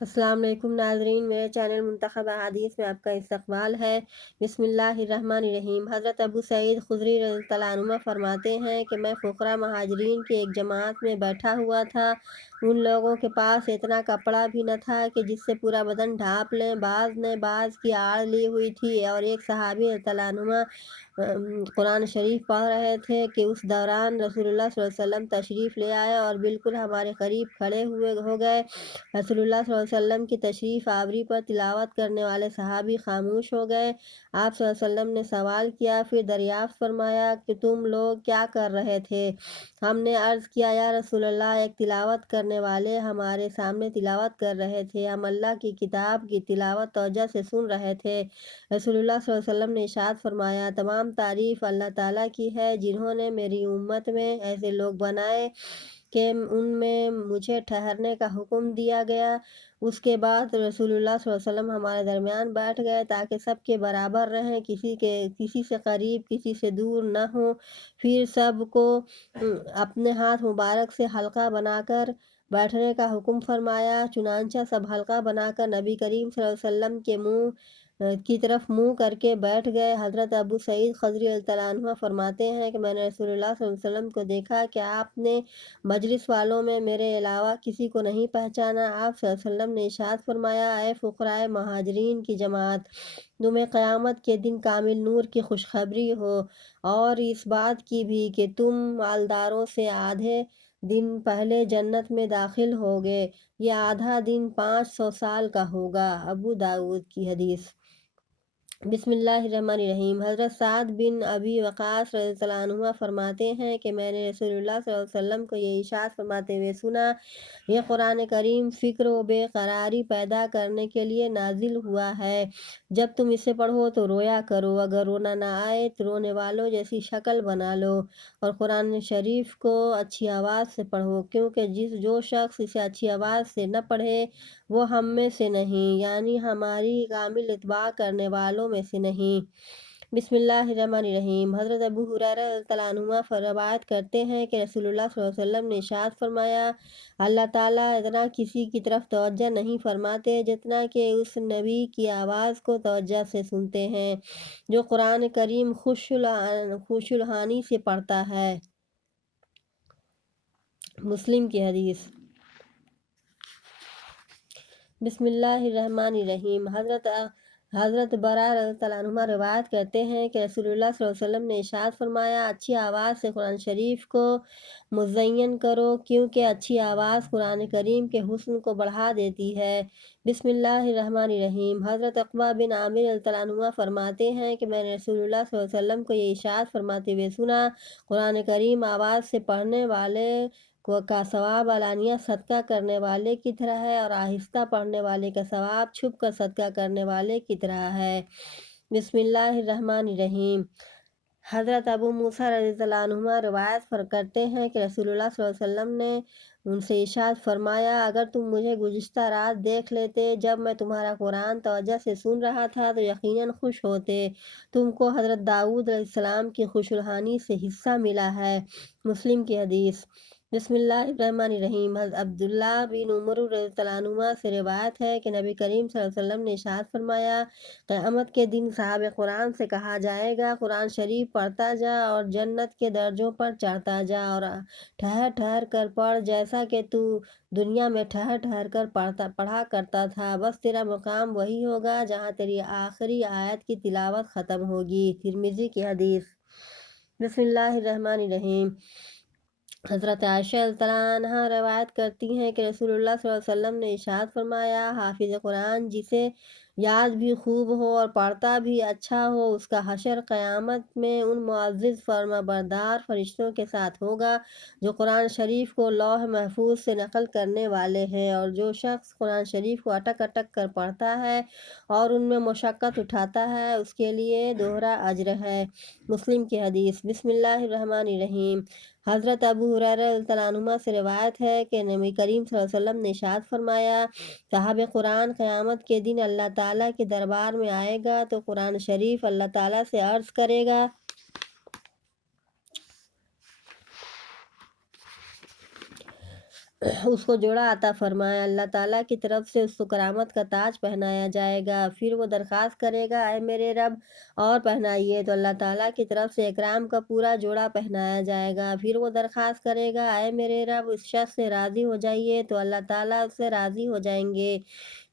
السلام علیکم ناظرین، میرے چینل منتخب احادیث میں آپ کا استقبال ہے۔ بسم اللہ الرحمن الرحیم۔ حضرت ابو سعید خدری رضی اللہ عنہ فرماتے ہیں کہ میں فقراء مہاجرین کی ایک جماعت میں بیٹھا ہوا تھا۔ ان لوگوں کے پاس اتنا کپڑا بھی نہ تھا کہ جس سے پورا بدن ڈھانپ لیں۔ بعض نے بعض کی آڑ لی ہوئی تھی اور ایک صحابی رضی اللہ عنہ قرآن شریف پڑھ رہے تھے کہ اس دوران رسول اللہ صلی اللہ علیہ وسلم تشریف لے آئے اور بالکل ہمارے قریب کھڑے ہو گئے۔ رسول اللہ صلی اللہ علیہ وسلم کی تشریف آوری پر تلاوت کرنے والے صحابی خاموش ہو گئے۔ آپ صلی اللہ علیہ وسلم نے سوال کیا، پھر دریافت فرمایا کہ تم لوگ کیا کر رہے تھے؟ ہم نے عرض کیا، یا رسول اللہ، ایک تلاوت کرنے والے ہمارے سامنے تلاوت کر رہے تھے، ہم اللہ کی کتاب کی تلاوت توجہ سے سن رہے تھے۔ رسول اللہ صلی اللہ علیہ وسلم نے ارشاد فرمایا، تمام تعریف اللہ تعالیٰ کی ہے جنہوں نے میری امت میں ایسے لوگ بنائے کہ ان میں مجھے ٹھہرنے کا حکم دیا گیا۔ اس کے بعد رسول اللہ صلی اللہ علیہ وسلم ہمارے درمیان بیٹھ گئے تاکہ سب کے برابر رہیں، کسی سے قریب کسی سے دور نہ ہوں۔ پھر سب کو اپنے ہاتھ مبارک سے حلقہ بنا کر بیٹھنے کا حکم فرمایا، چنانچہ سب حلقہ بنا کر نبی کریم صلی اللہ علیہ وسلم کے منہ کی طرف منہ کر کے بیٹھ گئے۔ حضرت ابو سعید خدری رضی اللہ عنہ فرماتے ہیں کہ میں نے رسول اللہ صلی اللہ علیہ وسلم کو دیکھا کہ آپ نے مجلس والوں میں میرے علاوہ کسی کو نہیں پہچانا۔ آپ صلی اللہ علیہ وسلم نے ارشاد فرمایا، اے فقراء مہاجرین کی جماعت، تمہیں قیامت کے دن کامل نور کی خوشخبری ہو، اور اس بات کی بھی کہ تم مالداروں سے آدھے دن پہلے جنت میں داخل ہوگے۔ یہ آدھا دن 500 سال کا ہوگا۔ ابو داؤد کی حدیث۔ بسم اللہ الرحمن الرحیم۔ حضرت سعد بن ابی وقاص رضی اللہ عنہ فرماتے ہیں کہ میں نے رسول اللہ صلی اللہ علیہ وسلم کو یہ ارشاد فرماتے ہوئے سنا، یہ قرآن کریم فکر و بے قراری پیدا کرنے کے لیے نازل ہوا ہے۔ جب تم اسے پڑھو تو رویا کرو، اگر رونا نہ آئے تو رونے والوں جیسی شکل بنا لو، اور قرآن شریف کو اچھی آواز سے پڑھو، کیونکہ جو شخص اسے اچھی آواز سے نہ پڑھے وہ ہم میں سے نہیں، یعنی ہماری کامل اتباع کرنے والوں میں سے نہیں۔ بسم اللہ الرحمن الرحیم۔ حضرت ابو ہریرہ رضی اللہ عنہ روایت کرتے ہیں کہ رسول اللہ صلی اللہ علیہ وسلم نے ارشاد فرمایا، اللہ تعالیٰ اتنا کسی کی طرف توجہ نہیں فرماتے جتنا کہ اس نبی کی آواز کو توجہ سے سنتے ہیں جو قرآن کریم خوش الحانی سے پڑھتا ہے۔ مسلم کی حدیث۔ بسم اللہ الرحمن الرحیم۔ حضرت برا رضی اللہ عنہ روایت کرتے ہیں کہ رسول اللہ صلی اللہ علیہ وسلم نے ارشاد فرمایا، اچھی آواز سے قرآن شریف کو مزین کرو، کیونکہ اچھی آواز قرآن کریم کے حسن کو بڑھا دیتی ہے۔ بسم اللہ الرحمن الرحیم۔ حضرت عقبہ بن عامر رضی اللہ عنہ فرماتے ہیں کہ میں نے رسول اللہ صلی اللہ علیہ وسلم کو یہ ارشاد فرماتے ہوئے سنا، قرآن کریم آواز سے پڑھنے والے کا ثواب علانیہ صدقہ کرنے والے کی طرح ہے، اور آہستہ پڑھنے والے کا ثواب چھپ کر صدقہ کرنے والے کی طرح ہے۔ بسم اللہ الرحمن الرحیم۔ حضرت ابو موسیٰ رضی اللہ عنہ روایت کرتے ہیں کہ رسول اللہ صلی اللہ علیہ وسلم نے ان سے ارشاد فرمایا، اگر تم مجھے گزشتہ رات دیکھ لیتے جب میں تمہارا قرآن توجہ سے سن رہا تھا تو یقیناً خوش ہوتے۔ تم کو حضرت داؤد علیہ السلام کی خوش الحانی سے حصہ ملا ہے۔ مسلم کی حدیث۔ بسم اللہ الرحمن الرحیم۔ عبداللہ بن عمر رضی اللہ عنہ سے روایت ہے کہ نبی کریم صلی اللہ علیہ وسلم نے ارشاد فرمایا، قیامت کے دن صاحب قرآن سے کہا جائے گا، قرآن شریف پڑھتا جا اور جنت کے درجوں پر چڑھتا جا، اور ٹھہر ٹھہر کر پڑھ، جیسا کہ تو دنیا میں ٹھہر ٹھہر کر پڑھا کرتا تھا، بس تیرا مقام وہی ہوگا جہاں تیری آخری آیت کی تلاوت ختم ہوگی۔ ترمذی کی حدیث۔ بسم اللہ الرحمن الرحیم۔ حضرت عائشہ رضی اللہ عنہا روایت کرتی ہیں کہ رسول اللہ صلی اللہ علیہ وسلم نے ارشاد فرمایا، حافظ قرآن جسے یاد بھی خوب ہو اور پڑھتا بھی اچھا ہو، اس کا حشر قیامت میں ان معزز فرما بردار فرشتوں کے ساتھ ہوگا جو قرآن شریف کو لوح محفوظ سے نقل کرنے والے ہیں، اور جو شخص قرآن شریف کو اٹک اٹک کر پڑھتا ہے اور ان میں مشقت اٹھاتا ہے اس کے لیے دوہرا اجر ہے۔ مسلم کی حدیث۔ بسم اللہ الرحمن الرحیم۔ حضرت ابو ہریرہ رضی اللہ عنہ سے روایت ہے کہ نبی کریم صلی اللہ علیہ وسلم نے ارشاد فرمایا، صاحب قرآن قیامت کے دن اللہ تعالیٰ کے دربار میں آئے گا تو قرآن شریف اللہ تعالیٰ سے عرض کرے گا، اس کو جوڑا عطا فرمائے، اللہ تعالیٰ کی طرف سے اس کو کرامت کا تاج پہنایا جائے گا۔ پھر وہ درخواست کرے گا اے میرے رب اور پہنائیے، تو اللہ تعالیٰ کی طرف سے اکرام کا پورا جوڑا پہنایا جائے گا۔ پھر وہ درخواست کرے گا اے میرے رب اس شخص سے راضی ہو جائیے، تو اللہ تعالیٰ اس سے راضی ہو جائیں گے۔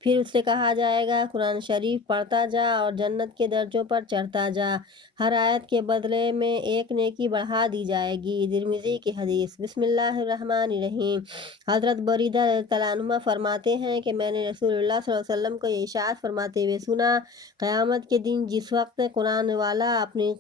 پھر اس سے کہا جائے گا قرآن شریف پڑھتا جا اور جنت کے درجوں پر چڑھتا جا، ہر آیت کے بدلے میں ایک نیکی بڑھا دی جائے گی۔ ترمذی کی حدیث۔ بسم اللہ الرحمن الرحیم۔ حضرت بریدہ رضی اللہ عنہ فرماتے ہیں کہ میں نے رسول اللہ صلی اللہ علیہ وسلم کو یہ ارشاد فرماتے ہوئے سنا، قیامت کے دن جس وقت قرآن والا اپنی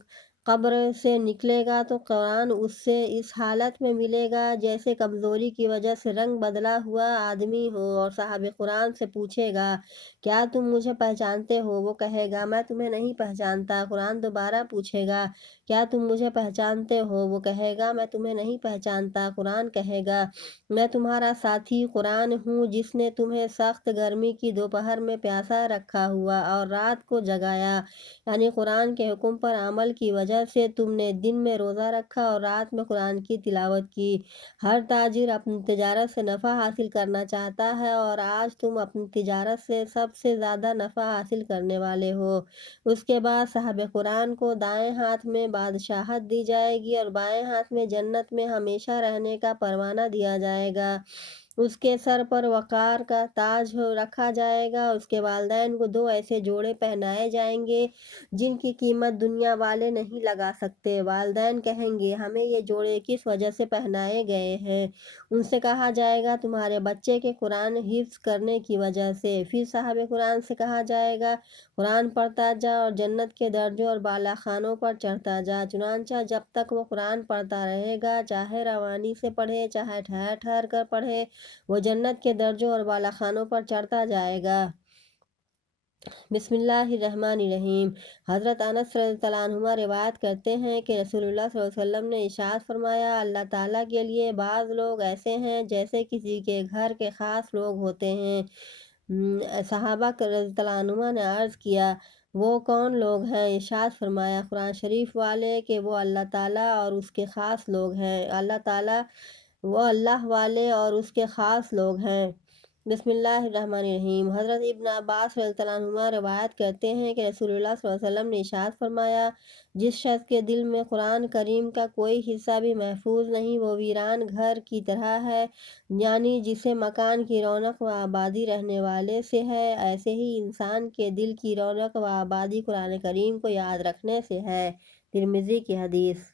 قبر سے نکلے گا تو قرآن اس سے اس حالت میں ملے گا جیسے کمزوری کی وجہ سے رنگ بدلا ہوا آدمی ہو، اور صاحب قرآن سے پوچھے گا کیا تم مجھے پہچانتے ہو؟ وہ کہے گا میں تمہیں نہیں پہچانتا۔ قرآن دوبارہ پوچھے گا کیا تم مجھے پہچانتے ہو؟ وہ کہے گا میں تمہیں نہیں پہچانتا۔ قرآن کہے گا میں تمہارا ساتھی قرآن ہوں جس نے تمہیں سخت گرمی کی دوپہر میں پیاسا رکھا ہوا اور رات کو جگایا، یعنی قرآن کے حکم پر عمل کی وجہ سے تم نے دن میں روزہ رکھا اور رات میں قرآن کی تلاوت کی۔ ہر تاجر اپنی تجارت سے نفع حاصل کرنا چاہتا ہے اور آج تم اپنی تجارت سے سب سے زیادہ نفع حاصل کرنے والے ہو۔ اس کے بعد صاحب قرآن کو دائیں ہاتھ میں بادشاہت دی جائے گی اور بائیں ہاتھ میں جنت میں ہمیشہ رہنے کا پروانہ دیا جائے گا۔ اس کے سر پر وقار کا تاج رکھا جائے گا۔ اس کے والدین کو دو ایسے جوڑے پہنائے جائیں گے جن کی قیمت دنیا والے نہیں لگا سکتے۔ والدین کہیں گے ہمیں یہ جوڑے کس وجہ سے پہنائے گئے ہیں؟ ان سے کہا جائے گا تمہارے بچے کے قرآن حفظ کرنے کی وجہ سے۔ پھر صاحب قرآن سے کہا جائے گا قرآن پڑھتا جا اور جنت کے درجوں اور بالا خانوں پر چڑھتا جا۔ چنانچہ جب تک وہ قرآن پڑھتا رہے گا، چاہے روانی سے پڑھے چاہے ٹھہر ٹھہر کر پڑھے، وہ جنت کے درجوں اور بالا خانوں پر چڑھتا جائے گا۔ بسم اللہ الرحمن الرحیم۔ حضرت انس رضی اللہ عنہ روایت کرتے ہیں کہ رسول اللہ صلی اللہ علیہ وسلم نے ارشاد فرمایا اللہ تعالیٰ کے لیے بعض لوگ ایسے ہیں جیسے کسی کے گھر کے خاص لوگ ہوتے ہیں۔ صحابہ رضی اللہ عنہ نے عرض کیا وہ کون لوگ ہیں؟ ارشاد فرمایا قرآن شریف والے کہ وہ اللہ تعالیٰ اور اس کے خاص لوگ ہیں۔ وہ اللہ والے اور اس کے خاص لوگ ہیں۔ بسم اللہ الرحمن الرحیم۔ حضرت ابن عباس رضی اللہ عنہما روایت کرتے ہیں کہ رسول اللہ صلی اللہ علیہ وسلم نے ارشاد فرمایا جس شخص کے دل میں قرآن کریم کا کوئی حصہ بھی محفوظ نہیں وہ ویران گھر کی طرح ہے، یعنی جسے مکان کی رونق و آبادی رہنے والے سے ہے، ایسے ہی انسان کے دل کی رونق و آبادی قرآن کریم کو یاد رکھنے سے ہے۔ ترمذی کی حدیث۔